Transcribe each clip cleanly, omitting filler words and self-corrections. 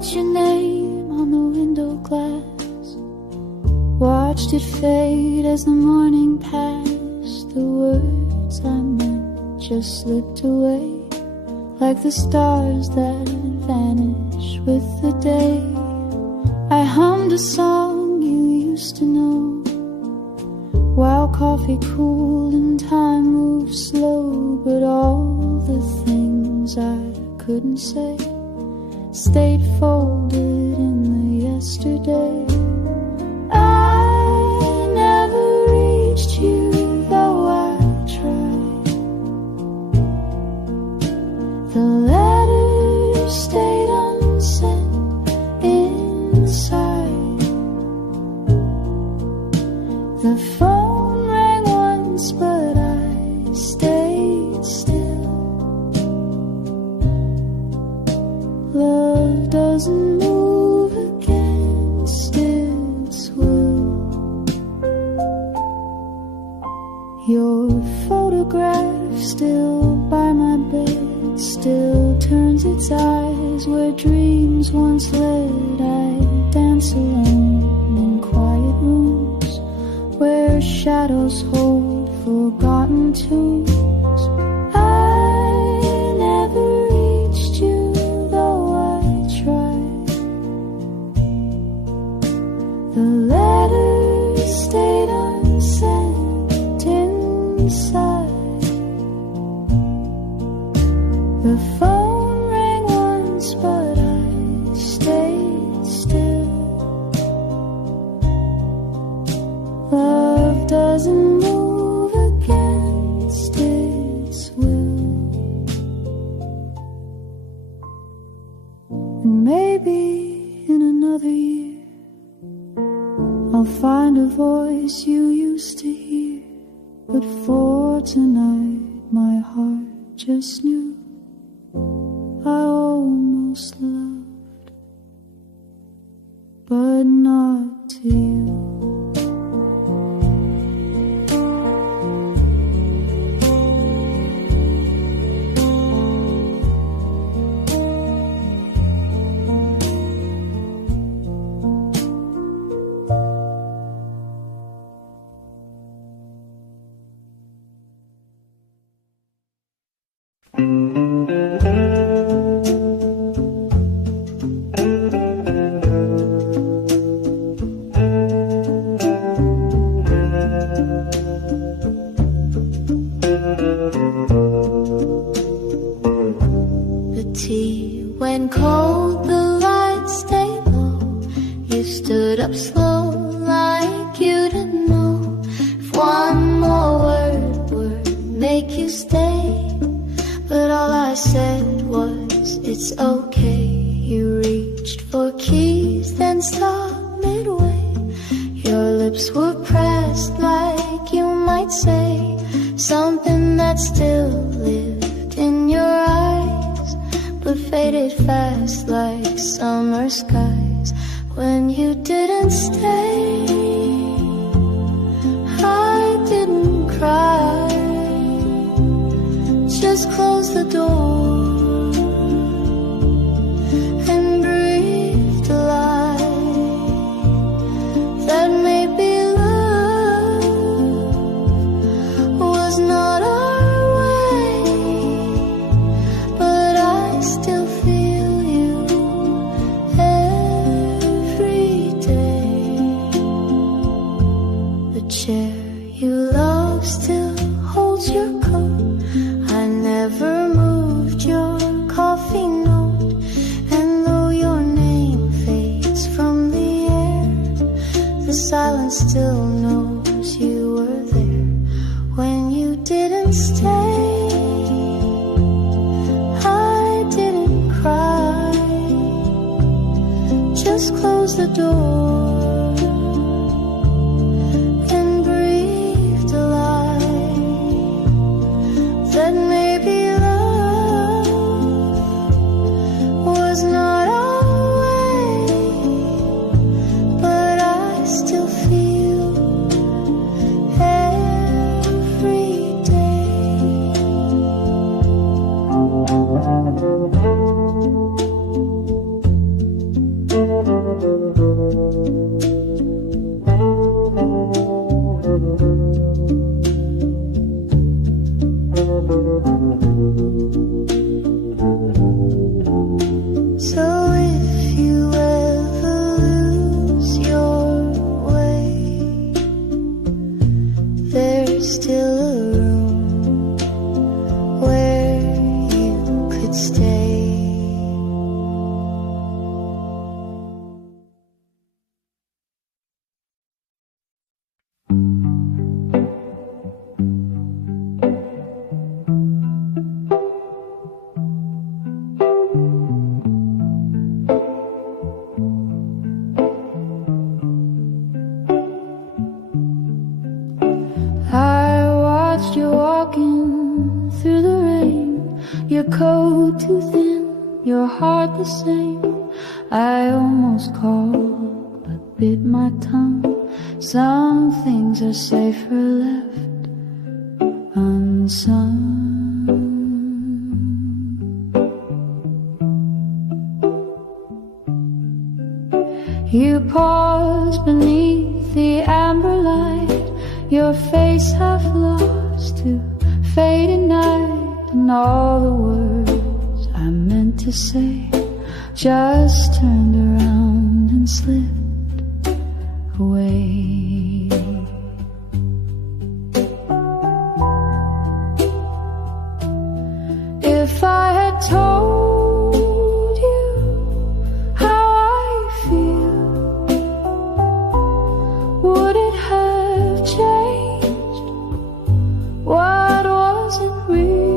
wrote your name on the window glass, watched it fade as the morning passed. The words I meant just slipped away, like the stars that vanish with the day. I hummed a song you used to know, while coffee cooled and time moved slow. But all the things I couldn't say stayed folded in the yesterday. I never reached you, though I tried. The letters stayed unsent inside. The phone rang once, but I stayed still. Love doesn't move against its will. Your photograph still by my bed, still turns its eyes where dreams once led. I dance alone in quiet rooms where shadows hold forgotten tunes. I never reached you, though I tried. The letters stayed unsent inside. The phone rang once, but I stayed still. Love doesn't move against its will. And maybe in another year I'll find a voice you used to hear. But for tonight my heart just knew I almost loved, but not to you. The tea went cold, the lights stayed low. You stood up slow like you didn't know if one more word would make you stay. But all I said was, it's okay. You reached for keys, then stopped midway. Your lips were pressed like you might say something that still lived in your eyes, but faded fast like summer skies. When you didn't stay, I didn't cry, just close the door and breathed a lie that maybe love was not our way. But I still feel you every day. The chair you love still holds your coat. I never moved your coffee note. And though your name fades from the air, the silence still knows you were there. When you didn't stay, I didn't cry, just close the door and breathed a lie that maybe love was not our way. But I still feel still a room where you could stay. Your coat too thin, your heart the same. I almost called, but bit my tongue. Some things are safer left unsung. You paused beneath the amber light, your face half lost to faded night. And all the words I meant to say just turned around and slipped away. If I had told you how I feel, would it have changed? What wasn't real?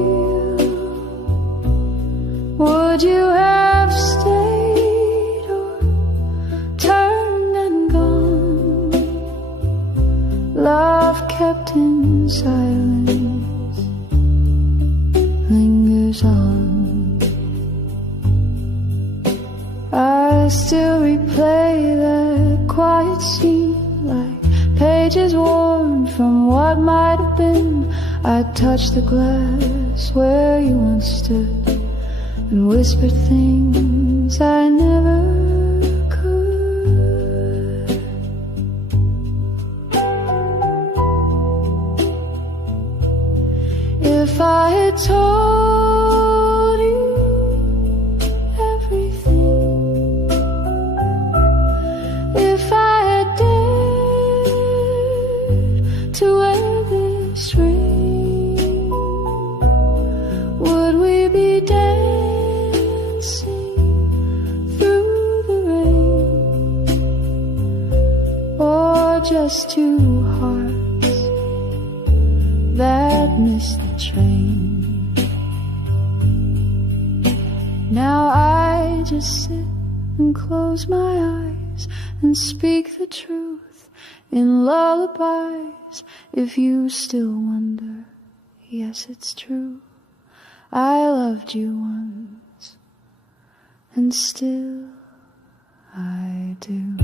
Would you have stayed or turned and gone? Love kept in silence lingers on. I still replay that quiet scene like pages worn from what might have been. I touch the glass where you once stood and whispered things I never could. If I had told you everything, if I had dared to wear this ring, would we be dead? Just two hearts that missed the train. Now I just sit and close my eyes and speak the truth in lullabies. If you still wonder, yes, it's true. I loved you once, and still I do.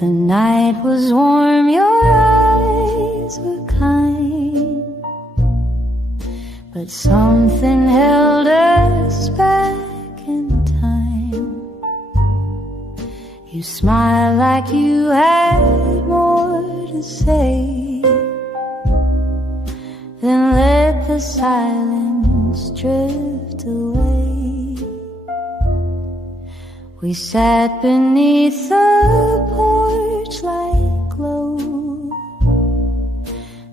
The night was warm, your eyes were kind, but something held us back in time. You smiled like you had more to say, then let the silence drift away. We sat beneath the porch-light glow,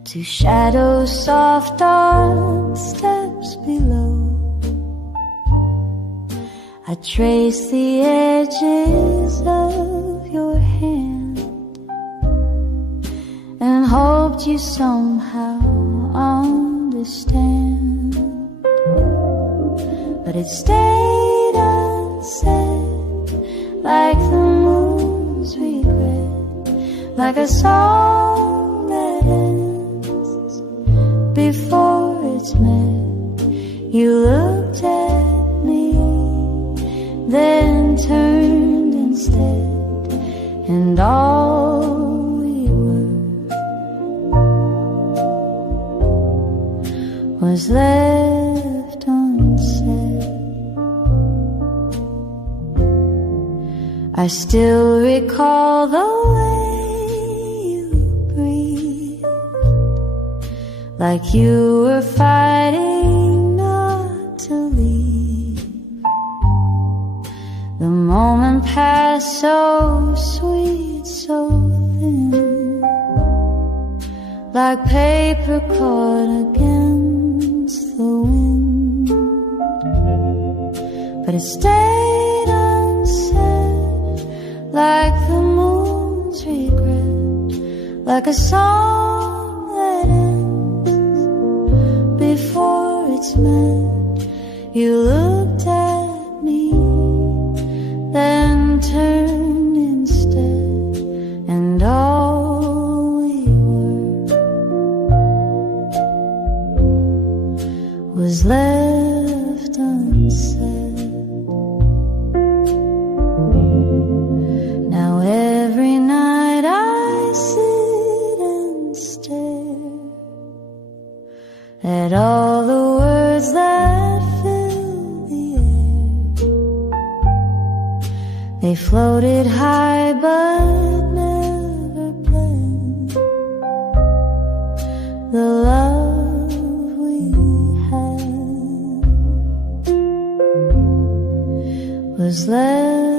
two shadows soft on steps below. I traced the edges of your hand and hoped you somehow understand, but it stayed unsaid, like the moon's regret, like a song that ends before it's meant. You looked at me, then turned instead, and all we were was left unsaid. I still recall the way you breathed, like you were fighting not to leave. The moment passed so sweet, so thin, like paper caught against the wind. But it stayed unsaid, like the moon's regret, like a song that ends before it's meant. You looked at me, then turned instead, and all we were was left unsaid. Now every night I sit and stare at all the words that fill the air. They floated high but never blend. The love we had was left